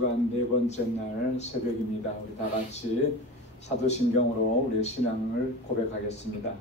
주간 네 번째 날 새벽입니다. 우리 다 같이 사도신경으로 우리의 신앙을 고백하겠습니다.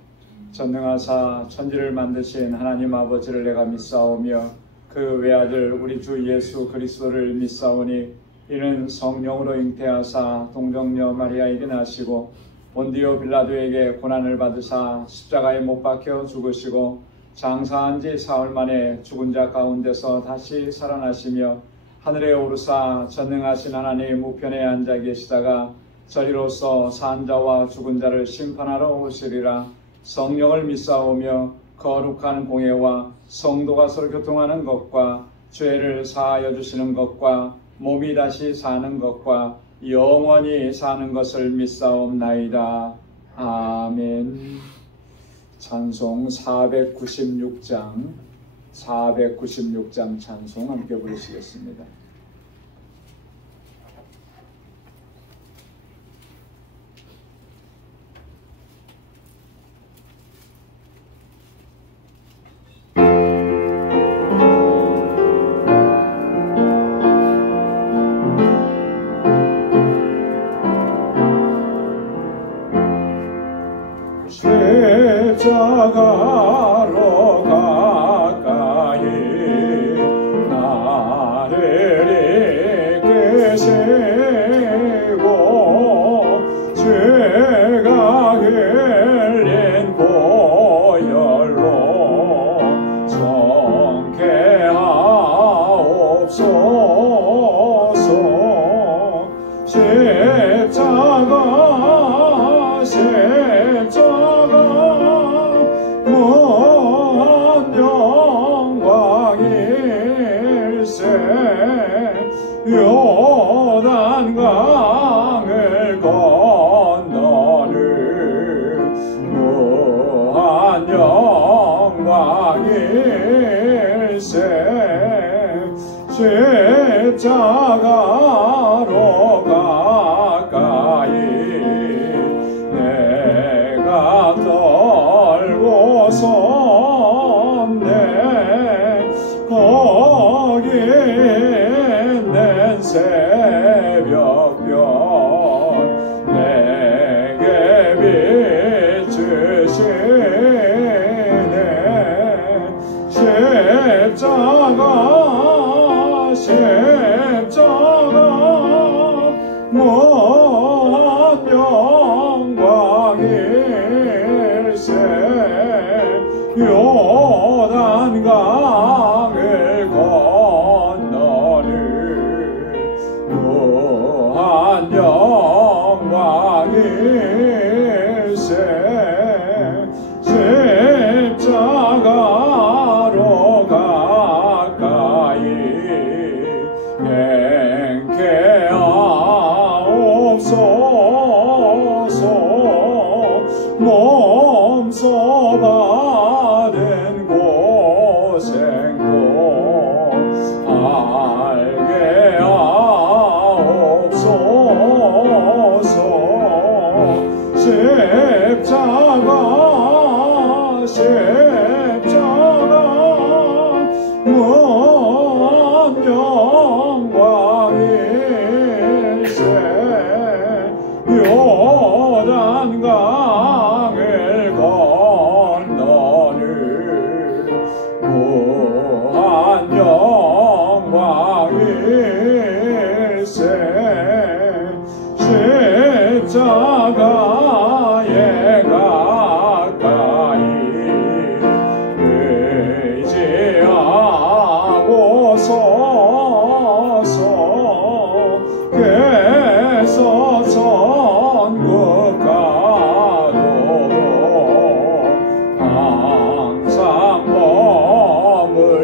전능하사 천지를 만드신 하나님 아버지를 내가 믿사오며 그 외아들 우리 주 예수 그리스도를 믿사오니 이는 성령으로 잉태하사 동정녀 마리아에게 나시고 본디오 빌라도에게 고난을 받으사 십자가에 못 박혀 죽으시고 장사한 지 사흘 만에 죽은 자 가운데서 다시 살아나시며 하늘에 오르사 전능하신 하나님 우편에 앉아 계시다가 저리로서 산 자와 죽은 자를 심판하러 오시리라. 성령을 믿사오며 거룩한 공예와 성도가 서로 교통하는 것과 죄를 사하여 주시는 것과 몸이 다시 사는 것과 영원히 사는 것을 믿사옵나이다. 아멘. 찬송 496장 찬송 함께 부르시겠습니다. 십자가로 가까이 나를 이끄시고 죄가 흘린 보혈로 정케하옵소서. 십자가 무한 영광일세. 요단강을 건너는 무한 영광일세. 십자가로 가까이 내가 떨고 섰네. 거기 있는 새벽별 내게 비추시네. 십자가 무한 영광일세. 요단강을 건너는 무한 영광일세. 십자가로 가까이 행케하옵소서. 몸소 받은 고생도 알게 하옵소서. 십자가 무한 영광일세. 요단강을 건너는 무한 영광일세. 십자가에 가까이 의지하고 서서 깨서 천국 가도록 항상 머물겠네.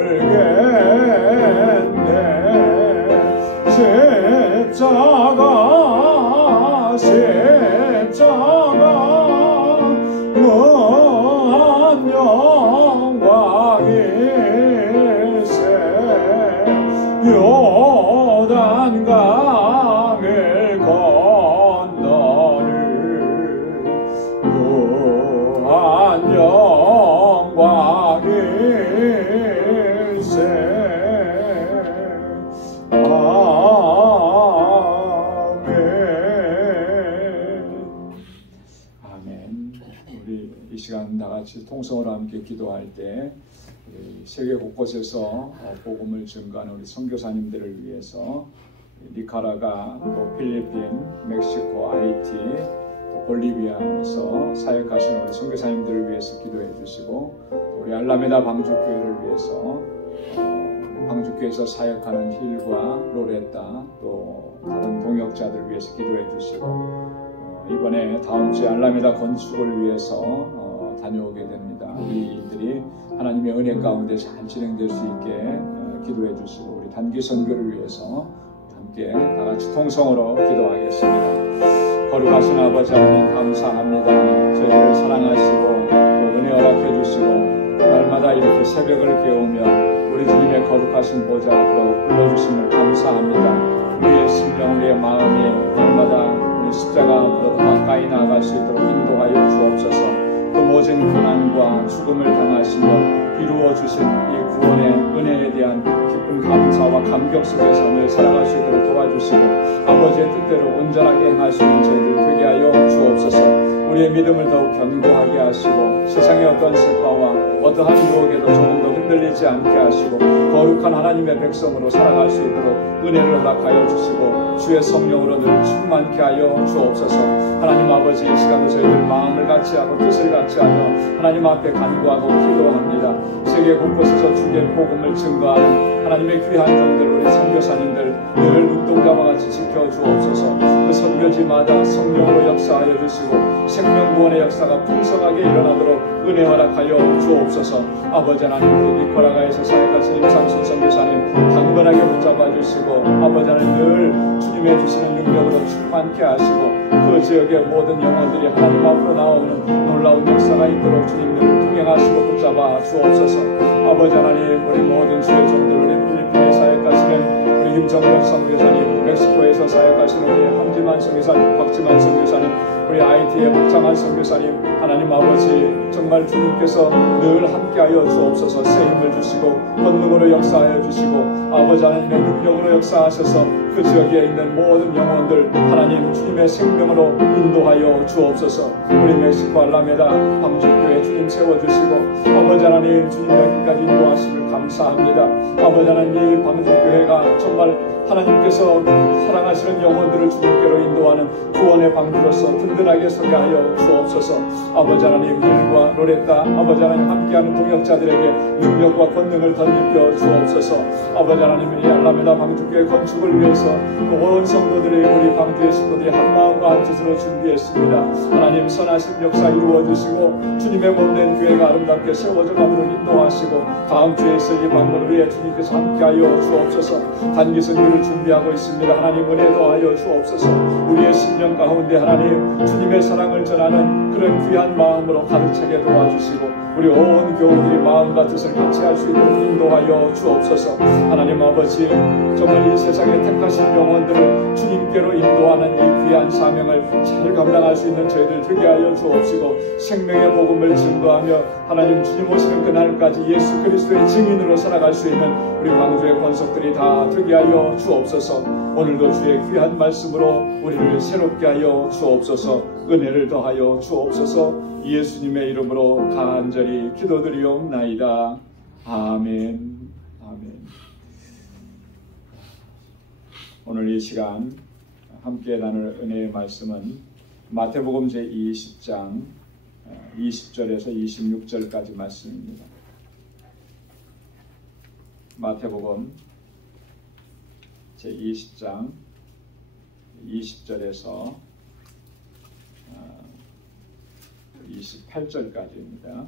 십자가 무한 영광일세. 요단강을 건너는 무한 영광일세. 같이 통성으로 함께 기도할 때 세계 곳곳에서 복음을 증거하는 우리 선교사님들을 위해서 니카라가, 또 필리핀, 멕시코, 하이티, 또 볼리비아에서 사역하시는 우리 선교사님들을 위해서 기도해 주시고, 우리 알라메다 방주교회를 위해서 방주교회에서 사역하는 힐과 로레타, 또 다른 동역자들을 위해서 기도해 주시고, 이번에 다음 주에 알라메다 건축을 위해서 다녀오게 됩니다. 이들이 하나님의 은혜 가운데 잘 진행될 수 있게 기도해 주시고, 우리 단기 선교를 위해서 함께 다 같이 통성으로 기도하겠습니다. 거룩하신 아버지 하나님 감사합니다. 저희를 사랑하시고 또 은혜 허락해 주시고 날마다 이렇게 새벽을 깨우며 우리 주님의 거룩하신 보좌 앞으로 불러주심을 감사합니다. 우리의 심령, 우리의 마음이 날마다 우리 십자가 앞으로 더 가까이 나아갈 수 있도록 인도하여 주옵소서. 그 모든 고난과 죽음을 당하시며 이루어 주신 이 구원의 은혜에 대한 기쁜 감사와 감격 속에서 늘 살아갈 수 있도록 도와주시고, 아버지의 뜻대로 온전하게 행할 수 있는 저희들 되게 하여 주옵소서. 우리의 믿음을 더욱 견고하게 하시고 세상의 어떤 슬퍼와 어떠한 유혹에도 조금 더 흔들리지 않게 하시고 거룩한 하나님의 백성으로 살아갈 수 있도록 은혜를 허락하여 주시고 주의 성령으로 늘 충만케 하여 주옵소서. 하나님 아버지, 이 시간도 저희들 마음을 같이 하고 뜻을 같이 하여 하나님 앞에 간구하고 기도합니다. 세계 곳곳에서 주의 복음을 증거하는 하나님의 귀한 종들, 우리 선교사님들 늘 눈동자와 같이 지켜주옵소서. 그 선교지마다 성령으로 역사하여 주시고 생명구원의 역사가 풍성하게 일어나도록 은혜 허락하여 주옵소서. 아버지 하나님, 우리 니카라과에서 사역하신 임상순 선교사님 강건하게 붙잡아 주시고, 아버지 하나님 늘 주님의 주시는 능력으로 충만케 하시고 그 지역의 모든 영혼들이 하나님 앞으로 나오는 놀라운 역사가 있도록 주님 늘 동행하시고 붙잡아 주옵소서. 아버지 하나님, 우리 모든 주의 종들, 우리 필리핀에 사역하시는 우리 김정현 선교사님, 멕시코에서 사역하시는 우리 함지만 선교사님, 박지만 선교사님, 우리 IT의 박장한 선교사님, 하나님 아버지 정말 주님께서 늘 함께하여 주옵소서. 새 힘을 주시고 권능으로 역사하여 주시고 아버지 하나님의 능력으로 역사하셔서 그 지역에 있는 모든 영혼들 하나님 주님의 생명으로 인도하여 주옵소서. 우리 멕시코 알라메다 방주교회 주님 세워주시고 아버지 하나님 주님 여기까지 인도하심을 감사합니다. 아버지 하나님, 이 방주교회가 정말 하나님께서 사랑하시는 영혼들을 주님께로 인도하는 구원의 방주로서 든든하게 서게 하여 주옵소서. 아버지 하나님, 힐과 로레타 아버지 하나님 함께하는 동역자들에게 능력과 권능을 덧입혀 주옵소서. 아버지 하나님, 이 알라메다 방주교회 건축을 위해서 온 성도들이 우리 방주의 식구들이 한마음과 한뜻으로 준비했습니다. 하나님 선하신 역사 이루어주시고 주님의 몸된 교회가 아름답게 세워져 가도록 인도하시고 다음 주에 있을 이 방문 위에 주님께서 함께하여 주옵소서. 단기 선교를 준비하고 있습니다. 하나님 은혜 더하여 주옵소서. 우리의 심령 가운데 하나님 주님의 사랑을 전하는 그런 귀한 마음으로 가득차게 도와주시고 우리 온 교우들이 마음과 뜻을 같이 할 수 있도록 인도하여 주옵소서. 하나님 아버지, 정말 이 세상에 택하신 영혼들을 주님께로 인도하는 이 귀한 사명을 잘 감당할 수 있는 저희들 되게 하여 주옵시고 생명의 복음을 증거하며 하나님 주님 오시는 그날까지 예수 그리스도의 증인으로 살아갈 수 있는 우리 광주의 권속들이 다 되게 하여 주옵소서. 오늘도 주의 귀한 말씀으로 우리를 새롭게 하여 주옵소서. 은혜를 더하여 주옵소서. 예수님의 이름으로 간절히 기도드리옵나이다. 아멘. 아멘. 오늘 이 시간 함께 나눌 은혜의 말씀은 마태복음 제20장 20절에서 26절까지 말씀입니다. 마태복음 제20장 20절에서 28절까지입니다.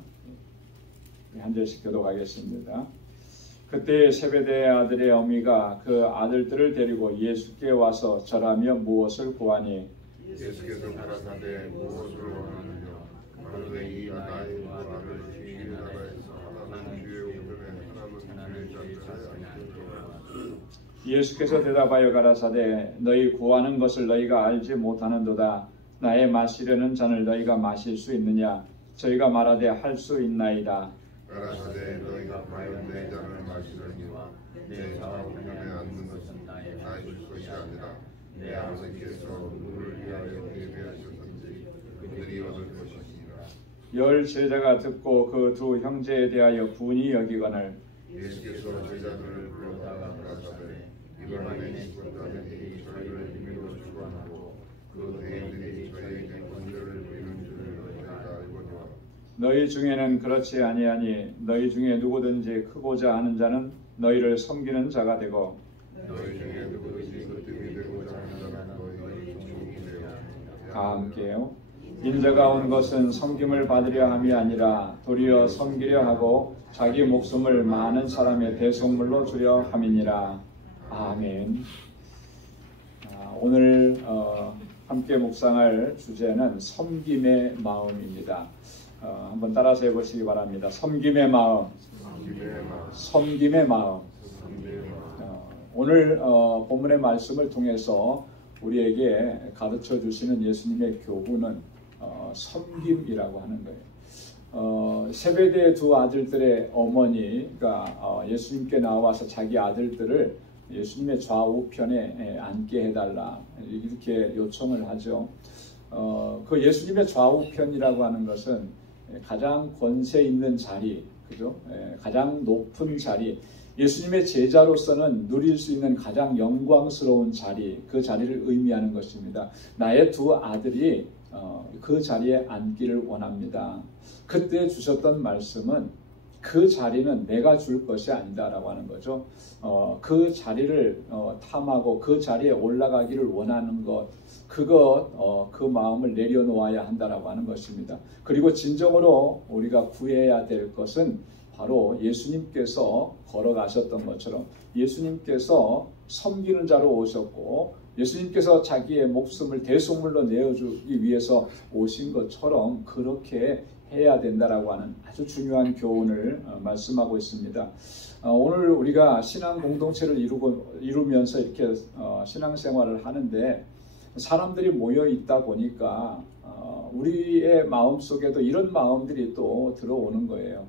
한 절씩 교독하겠습니다. 그때 세베대의 아들의 어미가 그 아들들을 데리고 예수께 와서 절하며 무엇을 구하니 예수께서 가라사대 무엇을 원하느냐 가로되 이 나의 아들 주의 나라에서 하나는 주의 오른에 하나는 주의 좌편에. 예수께서 대답하여 가라사대 너희 구하는 것을 너희가 알지 못하는도다. 나의 마시려는 잔을 너희가 마실 수 있느냐? 저희가 말하되 할 수 있나이다. 가라사대 너희가 과연 내 잔을 마시려니와 내 좌우편에 앉는 것은 나의 것이 아니라 내 아버지께서 누구를 위하여 예배하셨는지 그들이 얻을 것이니라. 열 제자가 듣고 그 두 형제에 대하여 분이 여기거늘 예수께서 제자들을 불러다가 가라사대 이방인의 집사들이 저희를 임의로 주관하고 그 대인들이 저희에게 권세를 부리는 줄을 너희가 알거니와 너희 중에는 그렇지 아니하니 너희 중에 누구든지 크고자 하는 자는 너희를 섬기는 자가 되고 너희 중에 누구든지 그 뜸이 되고자 하는 자는 너희의 종이 되어 다 함께요. 인자가 온 것은 섬김을 받으려 함이 아니라 도리어 섬기려 하고 자기 목숨을 많은 사람의 대속물로 주려 함이니라. 아멘. 오늘 함께 묵상할 주제는 섬김의 마음입니다. 한번 따라서 해보시기 바랍니다. 섬김의 마음. 섬김의 마음. 오늘 본문의 말씀을 통해서 우리에게 가르쳐 주시는 예수님의 교훈은 섬김이라고 하는 거예요. 세베대의 두 아들들의 어머니가 예수님께 나와서 자기 아들들을 예수님의 좌우편에 앉게 해달라 이렇게 요청을 하죠. 그 예수님의 좌우편이라고 하는 것은 가장 권세 있는 자리, 그죠? 가장 높은 자리, 예수님의 제자로서는 누릴 수 있는 가장 영광스러운 자리, 그 자리를 의미하는 것입니다. 나의 두 아들이 그 자리에 앉기를 원합니다. 그때 주셨던 말씀은 그 자리는 내가 줄 것이 아니다라고 하는 거죠. 그 자리를 탐하고 그 자리에 올라가기를 원하는 것, 그 마음을 내려놓아야 한다라고 하는 것입니다. 그리고 진정으로 우리가 구해야 될 것은 바로 예수님께서 걸어가셨던 것처럼 예수님께서 섬기는 자로 오셨고 예수님께서 자기의 목숨을 대속물로 내어주기 위해서 오신 것처럼 그렇게 해야 된다라고 하는 아주 중요한 교훈을 말씀하고 있습니다. 오늘 우리가 신앙 공동체를 이루면서 이렇게 신앙생활을 하는데 사람들이 모여 있다 보니까 우리의 마음속에도 이런 마음들이 또 들어오는 거예요.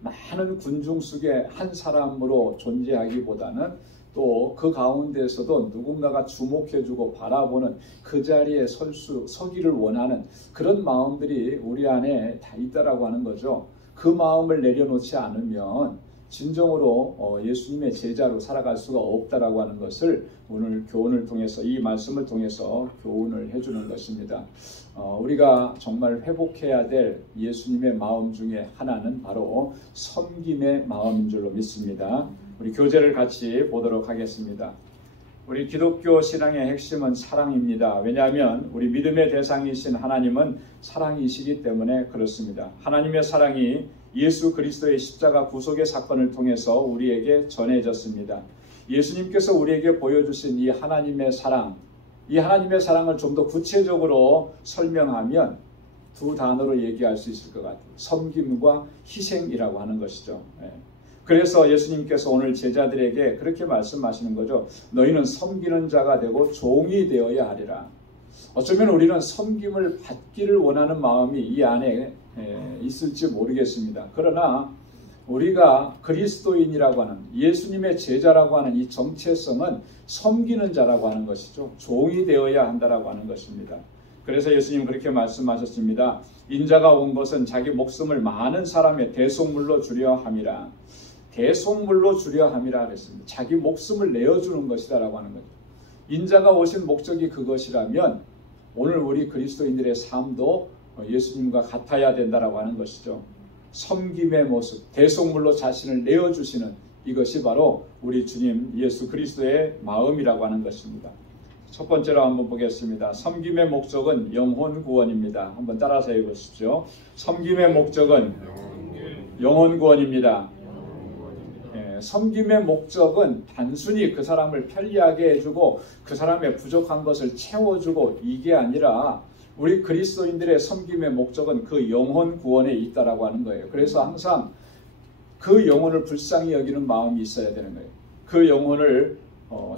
많은 군중 속에 한 사람으로 존재하기보다는 또 그 가운데에서도 누군가가 주목해주고 바라보는 그 자리에 서기를 원하는 그런 마음들이 우리 안에 다 있다라고 하는 거죠. 그 마음을 내려놓지 않으면 진정으로 예수님의 제자로 살아갈 수가 없다라고 하는 것을 오늘 교훈을 통해서 이 말씀을 통해서 교훈을 해주는 것입니다. 우리가 정말 회복해야 될 예수님의 마음 중에 하나는 바로 섬김의 마음인 줄로 믿습니다. 우리 교재를 같이 보도록 하겠습니다. 우리 기독교 신앙의 핵심은 사랑입니다. 왜냐하면 우리 믿음의 대상이신 하나님은 사랑이시기 때문에 그렇습니다. 하나님의 사랑이 예수 그리스도의 십자가 구속의 사건을 통해서 우리에게 전해졌습니다. 예수님께서 우리에게 보여주신 이 하나님의 사랑을 좀 더 구체적으로 설명하면 두 단어로 얘기할 수 있을 것 같아요. 섬김과 희생이라고 하는 것이죠. 그래서 예수님께서 오늘 제자들에게 그렇게 말씀하시는 거죠. 너희는 섬기는 자가 되고 종이 되어야 하리라. 어쩌면 우리는 섬김을 받기를 원하는 마음이 이 안에 있을지 모르겠습니다. 그러나 우리가 그리스도인이라고 하는 예수님의 제자라고 하는 이 정체성은 섬기는 자라고 하는 것이죠. 종이 되어야 한다라고 하는 것입니다. 그래서 예수님 그렇게 말씀하셨습니다. 인자가 온 것은 자기 목숨을 많은 사람의 대속물로 주려 함이라. 대속물로 주려 함이라 그랬습니다. 자기 목숨을 내어주는 것이다라고 하는 거죠. 인자가 오신 목적이 그것이라면 오늘 우리 그리스도인들의 삶도 예수님과 같아야 된다라고 하는 것이죠. 섬김의 모습, 대속물로 자신을 내어주시는 이것이 바로 우리 주님 예수 그리스도의 마음이라고 하는 것입니다. 첫 번째로 한번 보겠습니다. 섬김의 목적은 영혼 구원입니다. 한번 따라서 해보십시오. 섬김의 목적은 영혼 구원입니다. 섬김의 목적은 단순히 그 사람을 편리하게 해주고 그 사람의 부족한 것을 채워주고 이게 아니라 우리 그리스도인들의 섬김의 목적은 그 영혼 구원에 있다라고 하는 거예요. 그래서 항상 그 영혼을 불쌍히 여기는 마음이 있어야 되는 거예요. 그 영혼을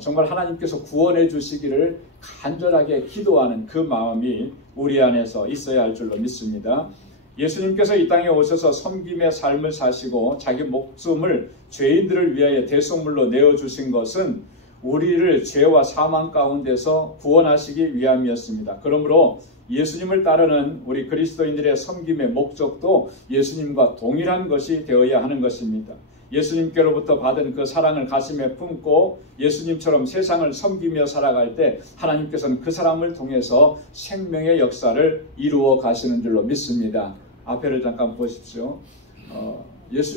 정말 하나님께서 구원해 주시기를 간절하게 기도하는 그 마음이 우리 안에서 있어야 할 줄로 믿습니다. 예수님께서 이 땅에 오셔서 섬김의 삶을 사시고 자기 목숨을 죄인들을 위하여 대속물로 내어주신 것은 우리를 죄와 사망 가운데서 구원하시기 위함이었습니다. 그러므로 예수님을 따르는 우리 그리스도인들의 섬김의 목적도 예수님과 동일한 것이 되어야 하는 것입니다. 예수님께로부터 받은 그 사랑을 가슴에 품고 예수님처럼 세상을 섬기며 살아갈 때 하나님께서는 그 사람을 통해서 생명의 역사를 이루어 가시는 줄로 믿습니다. 앞에를 잠깐 보십시오.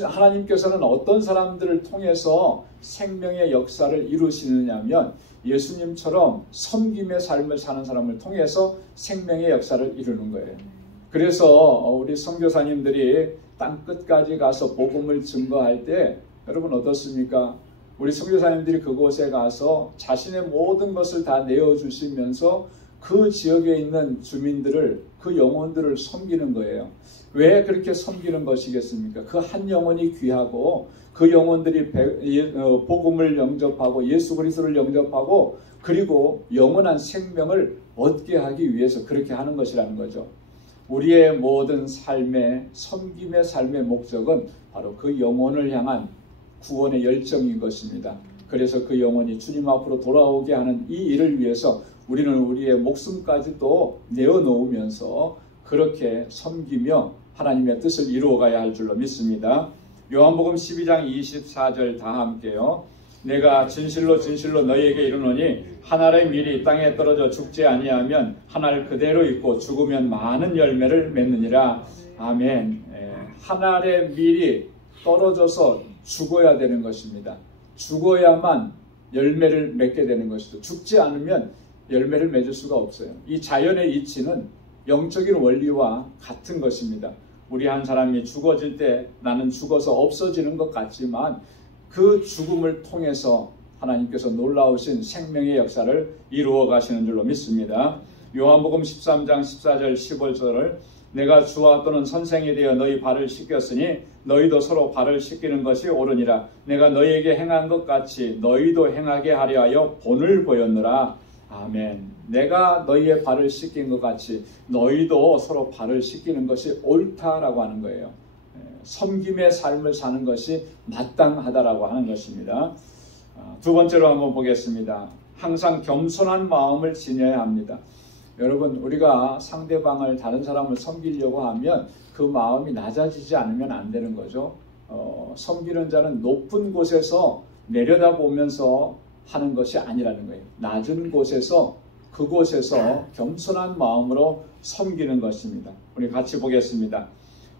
하나님께서는 어떤 사람들을 통해서 생명의 역사를 이루시느냐면 예수님처럼 섬김의 삶을 사는 사람을 통해서 생명의 역사를 이루는 거예요. 그래서 우리 선교사님들이 땅 끝까지 가서 복음을 증거할 때 여러분 어떻습니까? 우리 선교사님들이 그곳에 가서 자신의 모든 것을 다 내어주시면서 그 지역에 있는 주민들을, 그 영혼들을 섬기는 거예요. 왜 그렇게 섬기는 것이겠습니까? 그 한 영혼이 귀하고 그 영혼들이 복음을 영접하고 예수 그리스도를 영접하고 그리고 영원한 생명을 얻게 하기 위해서 그렇게 하는 것이라는 거죠. 우리의 모든 삶의 섬김의 삶의 목적은 바로 그 영혼을 향한 구원의 열정인 것입니다. 그래서 그 영혼이 주님 앞으로 돌아오게 하는 이 일을 위해서 우리는 우리의 목숨까지도 내어놓으면서 그렇게 섬기며 하나님의 뜻을 이루어가야 할 줄로 믿습니다. 요한복음 12장 24절 다 함께요. 내가 진실로 진실로 너희에게 이르노니 한 알의 밀이 땅에 떨어져 죽지 아니하면 한 알 그대로 있고 죽으면 많은 열매를 맺느니라. 아멘. 한 알의 밀이 떨어져서 죽어야 되는 것입니다. 죽어야만 열매를 맺게 되는 것이죠. 죽지 않으면 열매를 맺을 수가 없어요. 이 자연의 이치는 영적인 원리와 같은 것입니다. 우리 한 사람이 죽어질 때 나는 죽어서 없어지는 것 같지만 그 죽음을 통해서 하나님께서 놀라우신 생명의 역사를 이루어 가시는 줄로 믿습니다. 요한복음 13장 14절 15절을 내가 주와 또는 선생이 되어 너희 발을 씻겼으니 너희도 서로 발을 씻기는 것이 옳으니라. 내가 너희에게 행한 것 같이 너희도 행하게 하려 하여 본을 보였느라. 아멘. 내가 너희의 발을 씻긴 것 같이 너희도 서로 발을 씻기는 것이 옳다라고 하는 거예요. 섬김의 삶을 사는 것이 마땅하다라고 하는 것입니다. 두 번째로 한번 보겠습니다. 항상 겸손한 마음을 지녀야 합니다. 여러분 우리가 상대방을 다른 사람을 섬기려고 하면 그 마음이 낮아지지 않으면 안 되는 거죠. 섬기는 자는 높은 곳에서 내려다보면서 하는 것이 아니라는 거예요. 낮은 곳에서 그곳에서 겸손한 마음으로 섬기는 것입니다. 우리 같이 보겠습니다.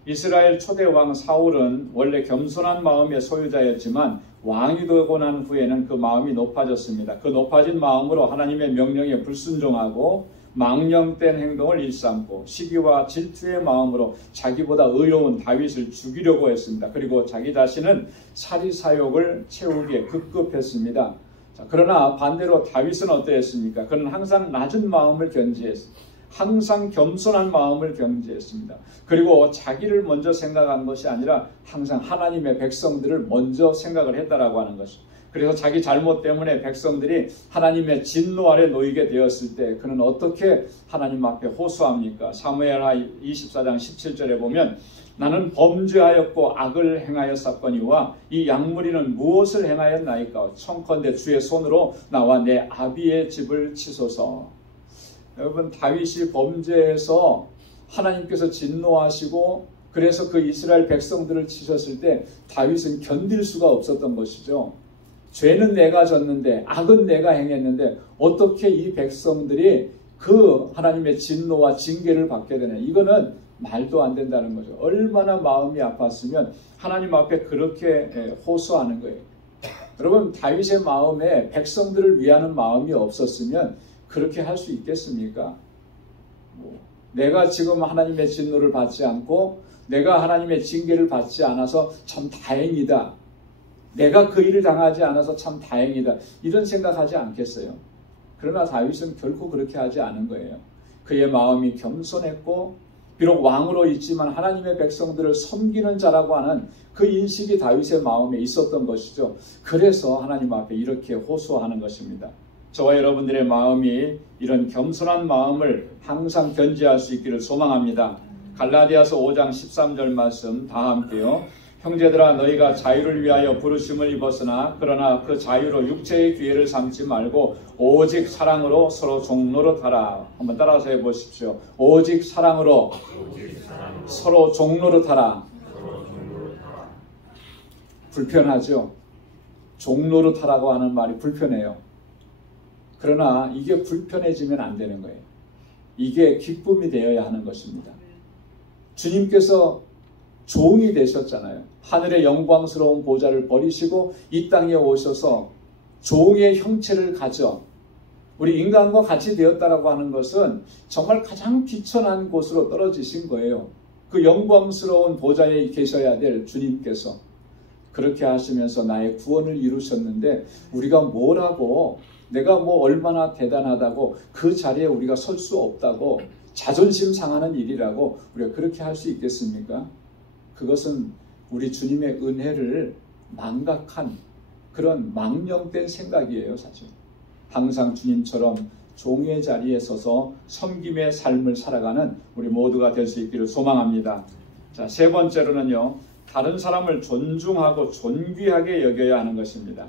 이스라엘 초대 왕 사울은 원래 겸손한 마음의 소유자였지만 왕이 되고 난 후에는 그 마음이 높아졌습니다. 그 높아진 마음으로 하나님의 명령에 불순종하고 망령된 행동을 일삼고 시기와 질투의 마음으로 자기보다 의로운 다윗을 죽이려고 했습니다. 그리고 자기 자신은 사리사욕을 채우기에 급급했습니다. 그러나 반대로 다윗은 어떠했습니까? 그는 항상 낮은 마음을 견지했습니다. 항상 겸손한 마음을 견지했습니다. 그리고 자기를 먼저 생각한 것이 아니라 항상 하나님의 백성들을 먼저 생각을 했다라고 하는 것입니다. 그래서 자기 잘못 때문에 백성들이 하나님의 진노 아래 놓이게 되었을 때 그는 어떻게 하나님 앞에 호소합니까? 사무엘하 24장 17절에 보면 나는 범죄하였고 악을 행하였사거니와 이 양무리는 무엇을 행하였나이까? 청컨대 주의 손으로 나와 내 아비의 집을 치소서. 여러분 다윗이 범죄해서 하나님께서 진노하시고 그래서 그 이스라엘 백성들을 치셨을 때 다윗은 견딜 수가 없었던 것이죠. 죄는 내가 졌는데 악은 내가 행했는데 어떻게 이 백성들이 그 하나님의 진노와 징계를 받게 되냐. 이거는 말도 안 된다는 거죠. 얼마나 마음이 아팠으면 하나님 앞에 그렇게 호소하는 거예요. 여러분 다윗의 마음에 백성들을 위하는 마음이 없었으면 그렇게 할 수 있겠습니까? 내가 지금 하나님의 진노를 받지 않고 내가 하나님의 징계를 받지 않아서 참 다행이다. 내가 그 일을 당하지 않아서 참 다행이다. 이런 생각하지 않겠어요? 그러나 다윗은 결코 그렇게 하지 않은 거예요. 그의 마음이 겸손했고 비록 왕으로 있지만 하나님의 백성들을 섬기는 자라고 하는 그 인식이 다윗의 마음에 있었던 것이죠. 그래서 하나님 앞에 이렇게 호소하는 것입니다. 저와 여러분들의 마음이 이런 겸손한 마음을 항상 견지할 수 있기를 소망합니다. 갈라디아서 5장 13절 말씀 다 함께요. 형제들아 너희가 자유를 위하여 부르심을 입었으나 그러나 그 자유로 육체의 기회를 삼지 말고 오직 사랑으로 서로 종로로 타라. 한번 따라서 해보십시오. 오직 사랑으로 서로 종로로 타라. 불편하죠? 종로로 타라고 하는 말이 불편해요. 그러나 이게 불편해지면 안 되는 거예요. 이게 기쁨이 되어야 하는 것입니다. 주님께서 종이 되셨잖아요. 하늘의 영광스러운 보좌를 버리시고 이 땅에 오셔서 종의 형체를 가져 우리 인간과 같이 되었다라고 하는 것은 정말 가장 비천한 곳으로 떨어지신 거예요. 그 영광스러운 보좌에 계셔야 될 주님께서 그렇게 하시면서 나의 구원을 이루셨는데 우리가 뭐라고 내가 뭐 얼마나 대단하다고 그 자리에 우리가 설 수 없다고 자존심 상하는 일이라고 우리가 그렇게 할 수 있겠습니까? 그것은 우리 주님의 은혜를 망각한 그런 망령된 생각이에요, 사실. 항상 주님처럼 종의 자리에 서서 섬김의 삶을 살아가는 우리 모두가 될 수 있기를 소망합니다. 자, 세 번째로는요, 다른 사람을 존중하고 존귀하게 여겨야 하는 것입니다.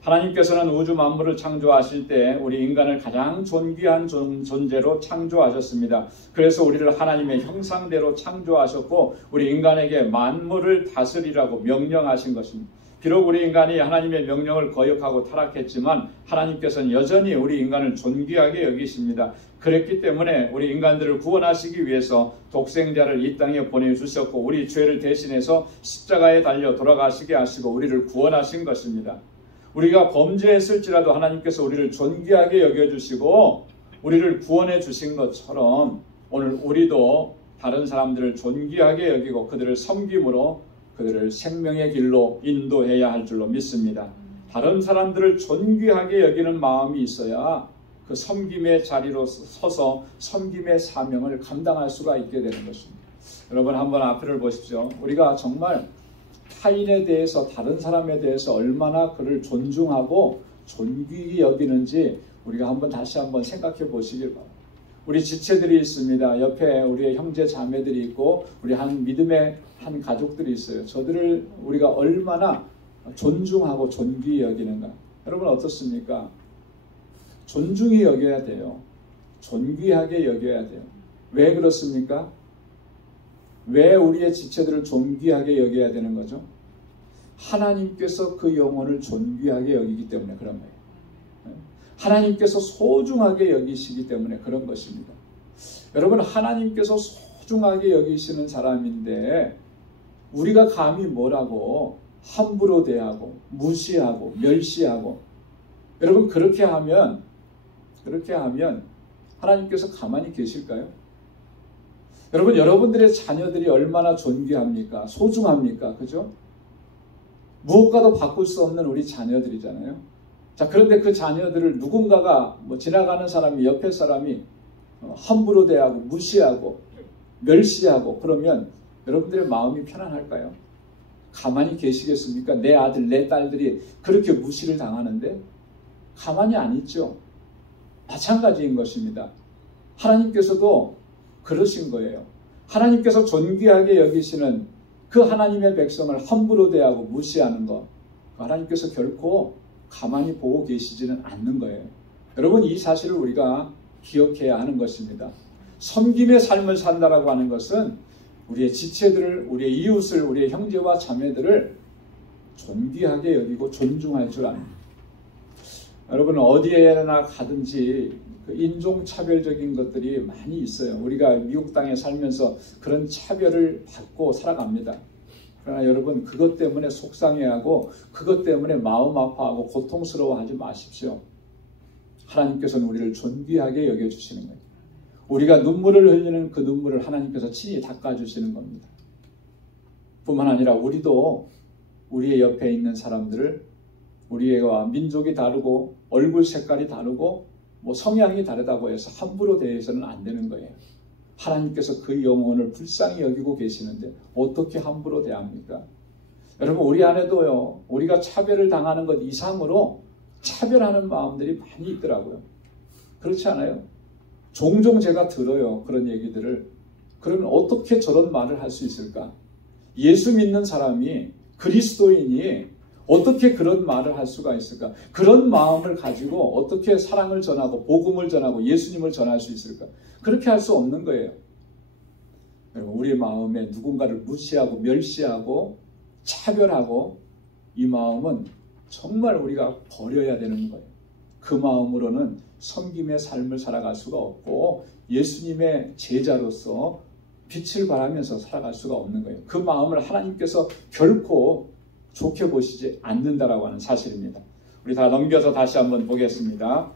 하나님께서는 우주 만물을 창조하실 때 우리 인간을 가장 존귀한 존재로 창조하셨습니다. 그래서 우리를 하나님의 형상대로 창조하셨고 우리 인간에게 만물을 다스리라고 명령하신 것입니다. 비록 우리 인간이 하나님의 명령을 거역하고 타락했지만 하나님께서는 여전히 우리 인간을 존귀하게 여기십니다. 그랬기 때문에 우리 인간들을 구원하시기 위해서 독생자를 이 땅에 보내주셨고 우리 죄를 대신해서 십자가에 달려 돌아가시게 하시고 우리를 구원하신 것입니다. 우리가 범죄했을지라도 하나님께서 우리를 존귀하게 여겨주시고 우리를 구원해 주신 것처럼 오늘 우리도 다른 사람들을 존귀하게 여기고 그들을 섬김으로 그들을 생명의 길로 인도해야 할 줄로 믿습니다. 다른 사람들을 존귀하게 여기는 마음이 있어야 그 섬김의 자리로 서서 섬김의 사명을 감당할 수가 있게 되는 것입니다. 여러분 한번 앞을 보십시오. 우리가 정말 타인에 대해서 다른 사람에 대해서 얼마나 그를 존중하고 존귀히 여기는지 우리가 다시 한번 생각해 보시길 바랍니다. 우리 지체들이 있습니다. 옆에 우리의 형제 자매들이 있고 우리 한 믿음의 한 가족들이 있어요. 저들을 우리가 얼마나 존중하고 존귀히 여기는가. 여러분 어떻습니까? 존중히 여겨야 돼요. 존귀하게 여겨야 돼요. 왜 그렇습니까? 왜 우리의 지체들을 존귀하게 여겨야 되는 거죠? 하나님께서 그 영혼을 존귀하게 여기기 때문에 그런 거예요. 하나님께서 소중하게 여기시기 때문에 그런 것입니다. 여러분 하나님께서 소중하게 여기시는 사람인데 우리가 감히 뭐라고 함부로 대하고 무시하고 멸시하고 여러분 그렇게 하면 하나님께서 가만히 계실까요? 여러분 여러분들의 자녀들이 얼마나 존귀합니까? 소중합니까? 그죠? 무엇과도 바꿀 수 없는 우리 자녀들이잖아요. 자, 그런데 그 자녀들을 누군가가 지나가는 사람이 옆에 사람이 함부로 대하고 무시하고 멸시하고 그러면 여러분들의 마음이 편안할까요? 가만히 계시겠습니까? 내 아들 내 딸들이 그렇게 무시를 당하는데 가만히 안 있죠. 마찬가지인 것입니다. 하나님께서도 그러신 거예요. 하나님께서 존귀하게 여기시는 그 하나님의 백성을 함부로 대하고 무시하는 것 하나님께서 결코 가만히 보고 계시지는 않는 거예요. 여러분 이 사실을 우리가 기억해야 하는 것입니다. 섬김의 삶을 산다라고 하는 것은 우리의 지체들을 우리의 이웃을 우리의 형제와 자매들을 존귀하게 여기고 존중할 줄 압니다. 여러분 어디에나 가든지 그 인종차별적인 것들이 많이 있어요. 우리가 미국 땅에 살면서 그런 차별을 받고 살아갑니다. 그러나 여러분 그것 때문에 속상해하고 그것 때문에 마음 아파하고 고통스러워하지 마십시오. 하나님께서는 우리를 존귀하게 여겨주시는 거예요. 우리가 눈물을 흘리는 그 눈물을 하나님께서 친히 닦아주시는 겁니다. 뿐만 아니라 우리도 우리의 옆에 있는 사람들을 우리와 민족이 다르고 얼굴 색깔이 다르고 성향이 다르다고 해서 함부로 대해서는 안 되는 거예요. 하나님께서 그 영혼을 불쌍히 여기고 계시는데 어떻게 함부로 대합니까? 여러분 우리 안에도요 우리가 차별을 당하는 것 이상으로 차별하는 마음들이 많이 있더라고요. 그렇지 않아요? 종종 제가 들어요. 그런 얘기들을. 그러면 어떻게 저런 말을 할 수 있을까? 예수 믿는 사람이, 그리스도인이 어떻게 그런 말을 할 수가 있을까? 그런 마음을 가지고 어떻게 사랑을 전하고 복음을 전하고 예수님을 전할 수 있을까? 그렇게 할 수 없는 거예요. 우리의 마음에 누군가를 무시하고 멸시하고 차별하고, 이 마음은 정말 우리가 버려야 되는 거예요. 그 마음으로는 섬김의 삶을 살아갈 수가 없고 예수님의 제자로서 빛을 발하면서 살아갈 수가 없는 거예요. 그 마음을 하나님께서 결코 좋게 보시지 않는다라고 하는 사실입니다. 우리 다 넘겨서 다시 한번 보겠습니다.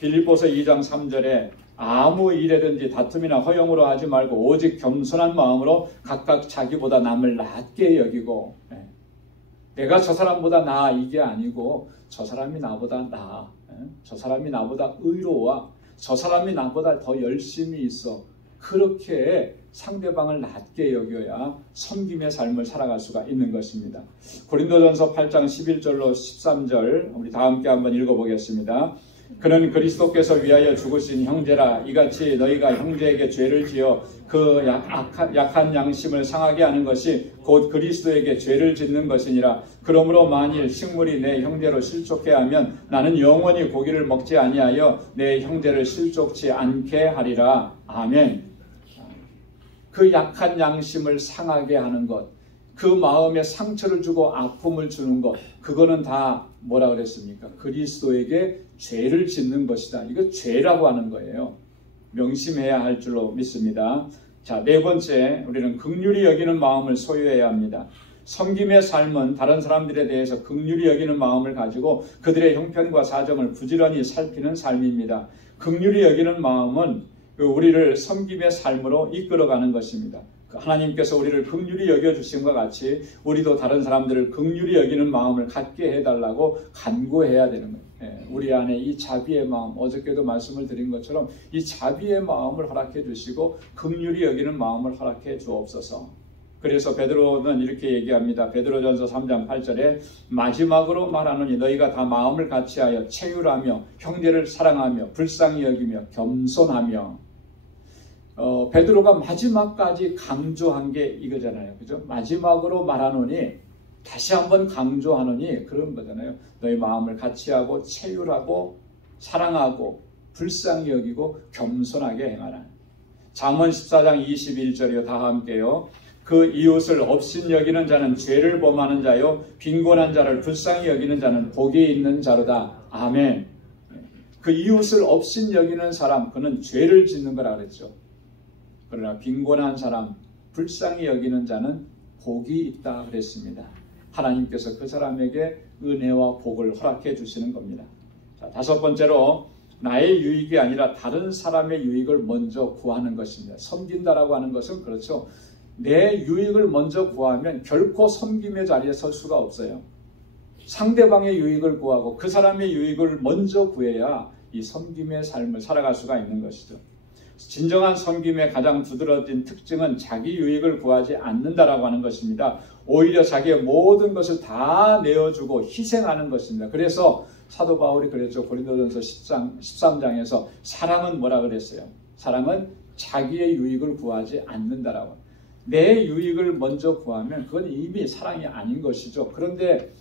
빌립보서 2장 3절에 아무 일에든지 다툼이나 허용으로 하지 말고 오직 겸손한 마음으로 각각 자기보다 남을 낮게 여기고, 내가 저 사람보다 나아 이게 아니고 저 사람이 나보다 나아, 저 사람이 나보다 의로워, 저 사람이 나보다 더 열심히 있어, 그렇게 상대방을 낮게 여겨야 섬김의 삶을 살아갈 수가 있는 것입니다. 고린도전서 8장 11절로 13절 우리 다 함께 한번 읽어보겠습니다. 그는 그리스도께서 위하여 죽으신 형제라. 이같이 너희가 형제에게 죄를 지어 그 약한 양심을 상하게 하는 것이 곧 그리스도에게 죄를 짓는 것이니라. 그러므로 만일 식물이 내 형제로 실족해 하면 나는 영원히 고기를 먹지 아니하여 내 형제를 실족치 않게 하리라. 아멘. 그 약한 양심을 상하게 하는 것, 그 마음에 상처를 주고 아픔을 주는 것, 그거는 다 뭐라 그랬습니까? 그리스도에게 죄를 짓는 것이다. 이거 죄라고 하는 거예요. 명심해야 할 줄로 믿습니다. 자, 네 번째, 우리는 긍휼히 여기는 마음을 소유해야 합니다. 섬김의 삶은 다른 사람들에 대해서 긍휼히 여기는 마음을 가지고 그들의 형편과 사정을 부지런히 살피는 삶입니다. 긍휼히 여기는 마음은 우리를 섬김의 삶으로 이끌어가는 것입니다. 하나님께서 우리를 긍휼히 여겨주심과 같이 우리도 다른 사람들을 긍휼히 여기는 마음을 갖게 해달라고 간구해야 되는 거예요. 우리 안에 이 자비의 마음, 어저께도 말씀을 드린 것처럼 이 자비의 마음을 허락해 주시고 긍휼히 여기는 마음을 허락해 주옵소서. 그래서 베드로는 이렇게 얘기합니다. 베드로전서 3장 8절에 마지막으로 말하노니 너희가 다 마음을 같이하여 체휼하며 형제를 사랑하며 불쌍히 여기며 겸손하며. 베드로가 마지막까지 강조한 게 이거잖아요. 그죠? 마지막으로 말하노니, 다시 한번 강조하노니 그런 거잖아요. 너희 마음을 같이하고 체휼하고 사랑하고 불쌍히 여기고 겸손하게 행하라. 잠언 14장 21절이요. 다 함께요. 그 이웃을 업신 여기는 자는 죄를 범하는 자요 빈곤한 자를 불쌍히 여기는 자는 복이 있는 자로다. 아멘. 그 이웃을 업신 여기는 사람, 그는 죄를 짓는 거라 그랬죠. 그러나 빈곤한 사람, 불쌍히 여기는 자는 복이 있다 그랬습니다. 하나님께서 그 사람에게 은혜와 복을 허락해 주시는 겁니다. 자, 다섯 번째로 나의 유익이 아니라 다른 사람의 유익을 먼저 구하는 것입니다. 섬긴다라고 하는 것은 그렇죠. 내 유익을 먼저 구하면 결코 섬김의 자리에 설 수가 없어요. 상대방의 유익을 구하고 그 사람의 유익을 먼저 구해야 이 섬김의 삶을 살아갈 수가 있는 것이죠. 진정한 섬김의 가장 두드러진 특징은 자기 유익을 구하지 않는다라고 하는 것입니다. 오히려 자기의 모든 것을 다 내어주고 희생하는 것입니다. 그래서 사도 바울이 그랬죠. 고린도전서 13장에서 사랑은 뭐라 그랬어요? 사랑은 자기의 유익을 구하지 않는다라고. 내 유익을 먼저 구하면 그건 이미 사랑이 아닌 것이죠. 그런데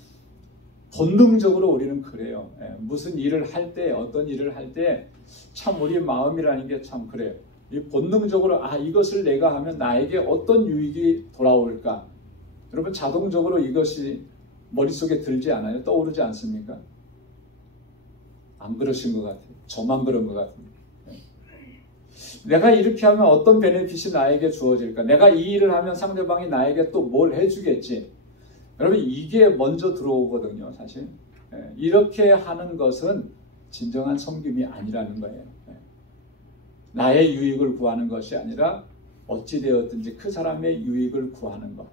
본능적으로 우리는 그래요. 무슨 일을 할 때, 어떤 일을 할 때 참 우리의 마음이라는 게 참 그래요. 이 본능적으로 이것을 내가 하면 나에게 어떤 유익이 돌아올까? 여러분 자동적으로 이것이 머릿속에 들지 않아요? 떠오르지 않습니까? 안 그러신 것 같아요. 저만 그런 것 같습니다. 내가 이렇게 하면 어떤 베네핏이 나에게 주어질까? 내가 이 일을 하면 상대방이 나에게 또 뭘 해주겠지? 여러분 이게 먼저 들어오거든요. 사실 이렇게 하는 것은 진정한 섬김이 아니라는 거예요. 나의 유익을 구하는 것이 아니라 어찌되었든지 그 사람의 유익을 구하는 것,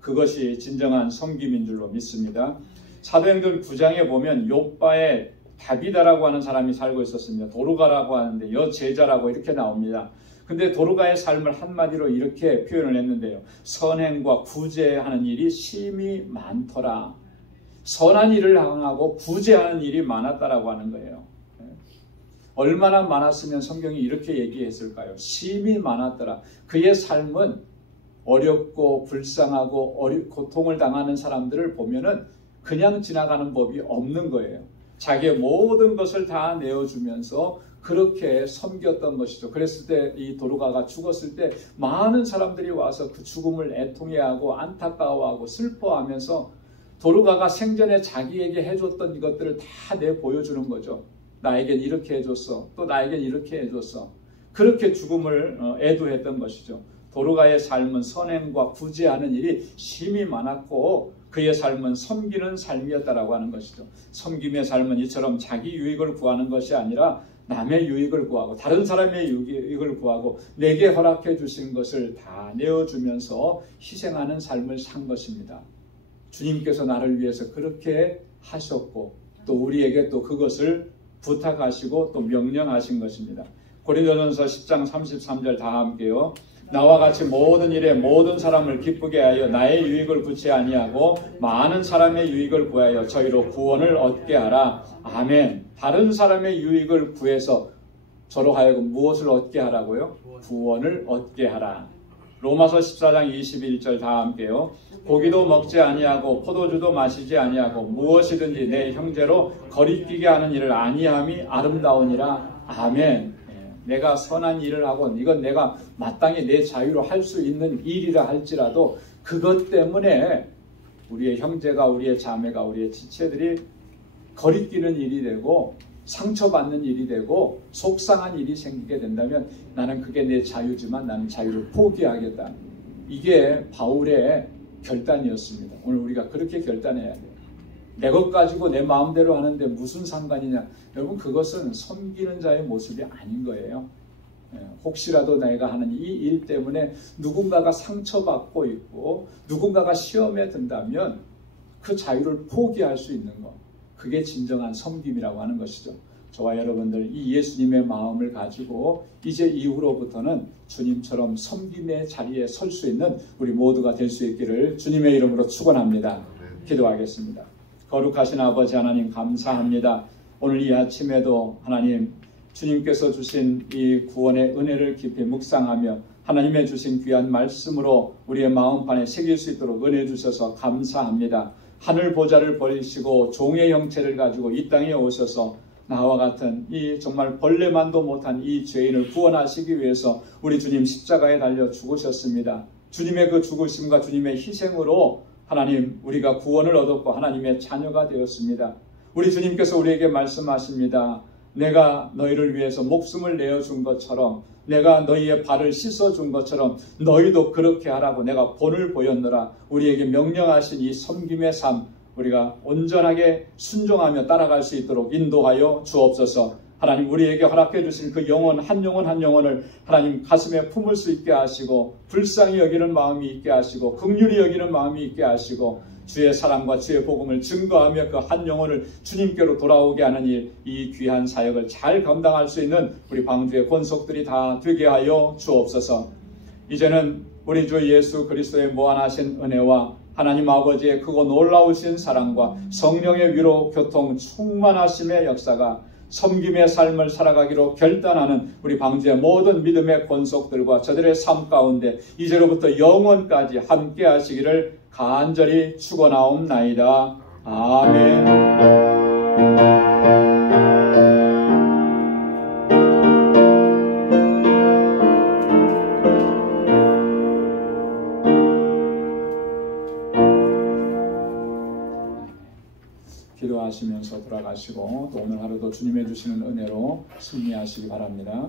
그것이 진정한 섬김인 줄로 믿습니다. 사도행전 9장에 보면 욥바의 다비다라고 하는 사람이 살고 있었습니다. 도르가라고 하는데 여제자라고 이렇게 나옵니다. 근데 도르가의 삶을 한마디로 이렇게 표현을 했는데요. 선행과 구제하는 일이 심히 많더라. 선한 일을 당하고 구제하는 일이 많았다라고 하는 거예요. 얼마나 많았으면 성경이 이렇게 얘기했을까요? 심히 많았더라. 그의 삶은 어렵고 불쌍하고 고통을 당하는 사람들을 보면은 그냥 지나가는 법이 없는 거예요. 자기의 모든 것을 다 내어주면서 그렇게 섬겼던 것이죠. 그랬을 때 이 도르가가 죽었을 때 많은 사람들이 와서 그 죽음을 애통해하고 안타까워하고 슬퍼하면서 도르가가 생전에 자기에게 해줬던 이것들을 다 내보여주는 거죠. 나에겐 이렇게 해줬어. 또 나에겐 이렇게 해줬어. 그렇게 죽음을 애도했던 것이죠. 도르가의 삶은 선행과 구제하는 일이 심히 많았고 그의 삶은 섬기는 삶이었다라고 하는 것이죠. 섬김의 삶은 이처럼 자기 유익을 구하는 것이 아니라 남의 유익을 구하고 다른 사람의 유익을 구하고 내게 허락해 주신 것을 다 내어주면서 희생하는 삶을 산 것입니다. 주님께서 나를 위해서 그렇게 하셨고 또 우리에게 또 그것을 부탁하시고 또 명령하신 것입니다. 고린도전서 10장 33절 다 함께요. 나와 같이 모든 일에 모든 사람을 기쁘게 하여 나의 유익을 구치 아니하고 많은 사람의 유익을 구하여 저희로 구원을 얻게 하라. 아멘. 다른 사람의 유익을 구해서 저로 하여금 무엇을 얻게 하라고요? 구원을 얻게 하라. 로마서 14장 21절 다 함께요. 고기도 먹지 아니하고 포도주도 마시지 아니하고 무엇이든지 내 형제로 거리끼게 하는 일을 아니함이 아름다우니라. 아멘. 내가 선한 일을 하고 이건 내가 마땅히 내 자유로 할 수 있는 일이라 할지라도 그것 때문에 우리의 형제가 우리의 자매가 우리의 지체들이 거리끼는 일이 되고 상처받는 일이 되고 속상한 일이 생기게 된다면 나는 그게 내 자유지만 나는 자유를 포기하겠다. 이게 바울의 결단이었습니다. 오늘 우리가 그렇게 결단해야 돼요. 내 것 가지고 내 마음대로 하는데 무슨 상관이냐. 여러분 그것은 섬기는 자의 모습이 아닌 거예요. 혹시라도 내가 하는 이 일 때문에 누군가가 상처받고 있고 누군가가 시험에 든다면 그 자유를 포기할 수 있는 것. 그게 진정한 섬김이라고 하는 것이죠. 저와 여러분들 이 예수님의 마음을 가지고 이제 이후로부터는 주님처럼 섬김의 자리에 설 수 있는 우리 모두가 될 수 있기를 주님의 이름으로 축원합니다. 기도하겠습니다. 거룩하신 아버지 하나님 감사합니다. 오늘 이 아침에도 하나님 주님께서 주신 이 구원의 은혜를 깊이 묵상하며 하나님의 주신 귀한 말씀으로 우리의 마음판에 새길 수 있도록 은혜 주셔서 감사합니다. 하늘 보좌를 버리시고 종의 형체를 가지고 이 땅에 오셔서 나와 같은 이 정말 벌레만도 못한 이 죄인을 구원하시기 위해서 우리 주님 십자가에 달려 죽으셨습니다. 주님의 그 죽으심과 주님의 희생으로 하나님 우리가 구원을 얻었고 하나님의 자녀가 되었습니다. 우리 주님께서 우리에게 말씀하십니다. 내가 너희를 위해서 목숨을 내어준 것처럼 내가 너희의 발을 씻어준 것처럼 너희도 그렇게 하라고 내가 본을 보였노라. 우리에게 명령하신 이 섬김의 삶 우리가 온전하게 순종하며 따라갈 수 있도록 인도하여 주옵소서. 하나님 우리에게 허락해 주신 그 영혼 한 영혼을 하나님 가슴에 품을 수 있게 하시고 불쌍히 여기는 마음이 있게 하시고 긍휼히 여기는 마음이 있게 하시고 주의 사랑과 주의 복음을 증거하며 그 한 영혼을 주님께로 돌아오게 하는 이 귀한 사역을 잘 감당할 수 있는 우리 방주의 권속들이 다 되게 하여 주옵소서. 이제는 우리 주 예수 그리스도의 무한하신 은혜와 하나님 아버지의 크고 놀라우신 사랑과 성령의 위로 교통 충만하심의 역사가 섬김의 삶을 살아가기로 결단하는 우리 방주의 모든 믿음의 권속들과 저들의 삶 가운데 이제로부터 영원까지 함께 하시기를 간절히 축원하옵나이다. 아멘. 기도하시면서 돌아가시고 또 오늘 하루도 주님의 주시는 은혜로 승리하시기 바랍니다.